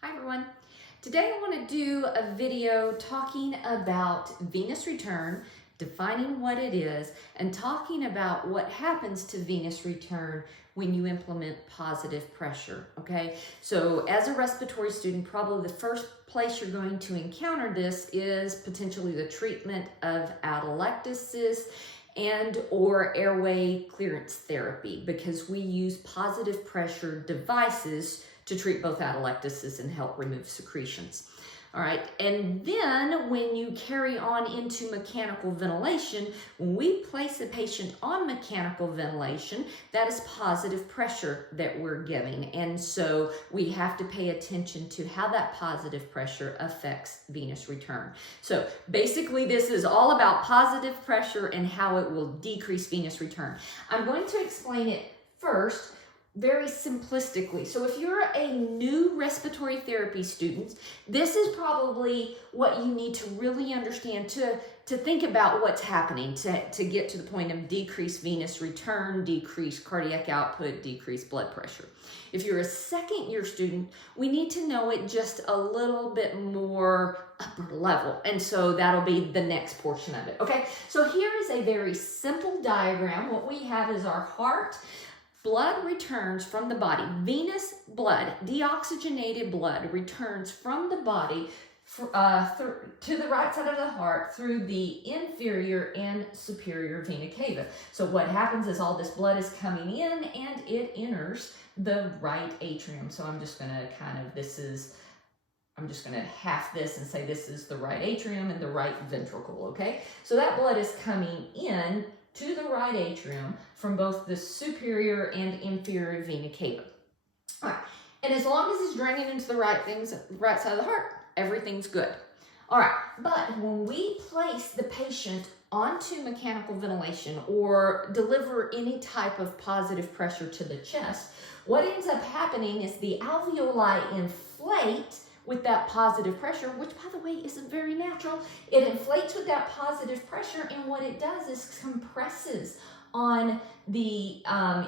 Hi everyone. Today I want to do a video talking about venous return, defining what it is, and talking about what happens to venous return when you implement positive pressure, okay? So as a respiratory student, probably the first place you're going to encounter this is potentially the treatment of atelectasis and or airway clearance therapy, because we use positive pressure devices to treat both atelectasis and help remove secretions. All right, and then when you carry on into mechanical ventilation, when we place a patient on mechanical ventilation, that is positive pressure that we're giving. And so we have to pay attention to how that positive pressure affects venous return. So basically this is all about positive pressure and how it will decrease venous return. I'm going to explain it first very simplistically. So if you're a new respiratory therapy student, this is probably what you need to really understand to think about what's happening to get to the point of decreased venous return, decreased cardiac output, decreased blood pressure. If you're a second year student, we need to know it just a little bit more upper level. And so that'll be the next portion of it. Okay, so here is a very simple diagram. What we have is our heart. Blood returns from the body. Venous blood, deoxygenated blood, returns from the body to the right side of the heart through the inferior and superior vena cava. So what happens is all this blood is coming in and it enters the right atrium. So I'm just going to half this and say this is the right atrium and the right ventricle, okay? So that blood is coming in to the right atrium from both the superior and inferior vena cava. All right, and as long as it's draining into the right side of the heart, everything's good. All right, but when we place the patient onto mechanical ventilation or deliver any type of positive pressure to the chest, what ends up happening is the alveoli inflate with that positive pressure, which by the way isn't very natural. It inflates with that positive pressure, and what it does is compresses on the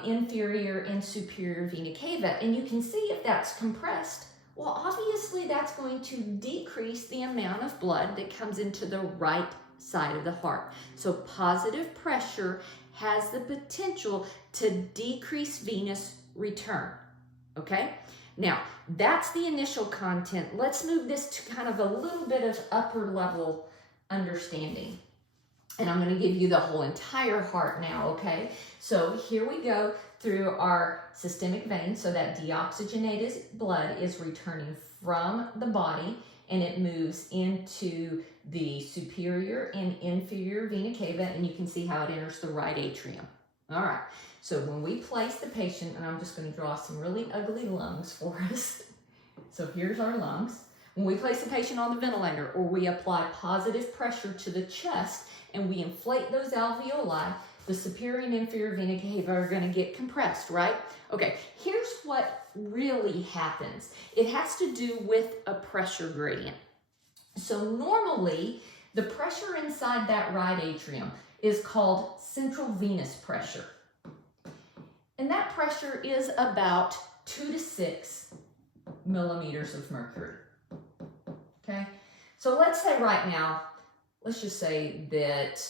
inferior and superior vena cava. And you can see if that's compressed, well, obviously that's going to decrease the amount of blood that comes into the right side of the heart. So positive pressure has the potential to decrease venous return, okay? Now, that's the initial content. Let's move this to kind of a little bit of upper level understanding. And I'm going to give you the whole entire heart now, okay? So here we go through our systemic veins. So that deoxygenated blood is returning from the body and it moves into the superior and inferior vena cava, and you can see how it enters the right atrium. All right, so when we place the patient, and I'm just going to draw some really ugly lungs for us. So here's our lungs. When we place the patient on the ventilator or we apply positive pressure to the chest and we inflate those alveoli, the superior and inferior vena cava are going to get compressed, right? Okay, here's what really happens. It has to do with a pressure gradient. So normally, the pressure inside that right atrium is called central venous pressure. And that pressure is about 2 to 6 millimeters of mercury. Okay? So let's say right now, let's just say that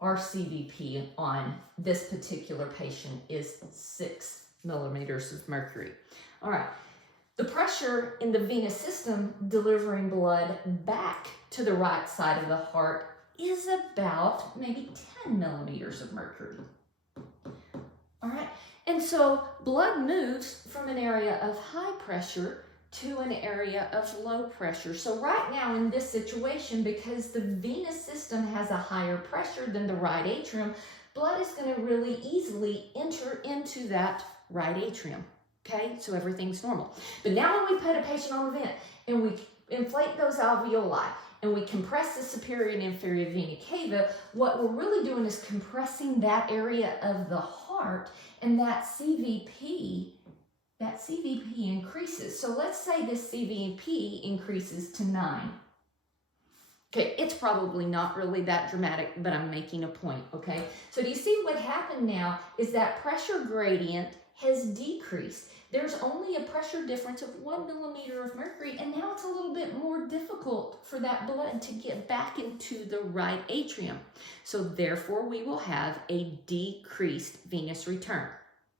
our CVP on this particular patient is 6 millimeters of mercury. All right. The pressure in the venous system delivering blood back to the right side of the heart is about maybe 10 millimeters of mercury. All right, and so blood moves from an area of high pressure to an area of low pressure. So right now in this situation, because the venous system has a higher pressure than the right atrium, blood is going to really easily enter into that right atrium. Okay, so everything's normal. But now when we put a patient on the vent and we inflate those alveoli, and we compress the superior and inferior vena cava, what we're really doing is compressing that area of the heart, and that CVP increases. So let's say this CVP increases to 9. Okay, it's probably not really that dramatic, but I'm making a point, okay? So do you see what happened now is that pressure gradient has decreased. There's only a pressure difference of 1 millimeter of mercury, and now it's a little bit more difficult for that blood to get back into the right atrium. So therefore, we will have a decreased venous return.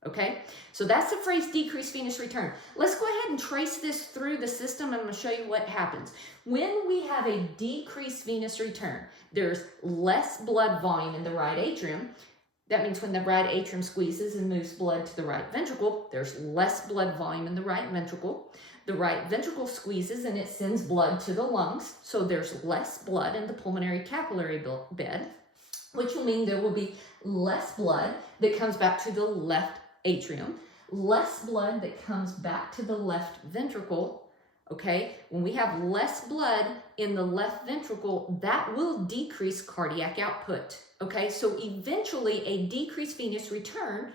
Okay, so that's the phrase decreased venous return. Let's go ahead and trace this through the system. I'm going to show you what happens. When we have a decreased venous return, there's less blood volume in the right atrium. That means when the right atrium squeezes and moves blood to the right ventricle, there's less blood volume in the right ventricle. The right ventricle squeezes and it sends blood to the lungs, so there's less blood in the pulmonary capillary bed, which will mean there will be less blood that comes back to the left atrium, less blood that comes back to the left ventricle. Okay, when we have less blood in the left ventricle, that will decrease cardiac output. Okay, so eventually a decreased venous return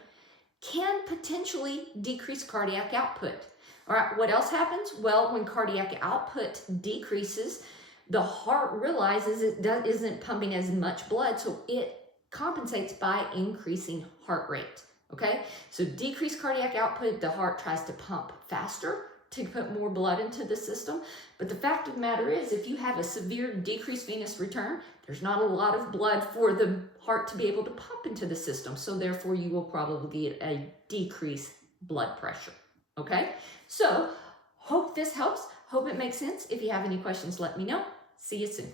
can potentially decrease cardiac output. All right, what else happens? Well, when cardiac output decreases, the heart realizes it isn't pumping as much blood, so it compensates by increasing heart rate. Okay, so decreased cardiac output, the heart tries to pump faster to put more blood into the system. But the fact of the matter is, if you have a severe decreased venous return, there's not a lot of blood for the heart to be able to pump into the system. So therefore, you will probably get a decreased blood pressure. Okay, so hope this helps. Hope it makes sense. If you have any questions, let me know. See you soon.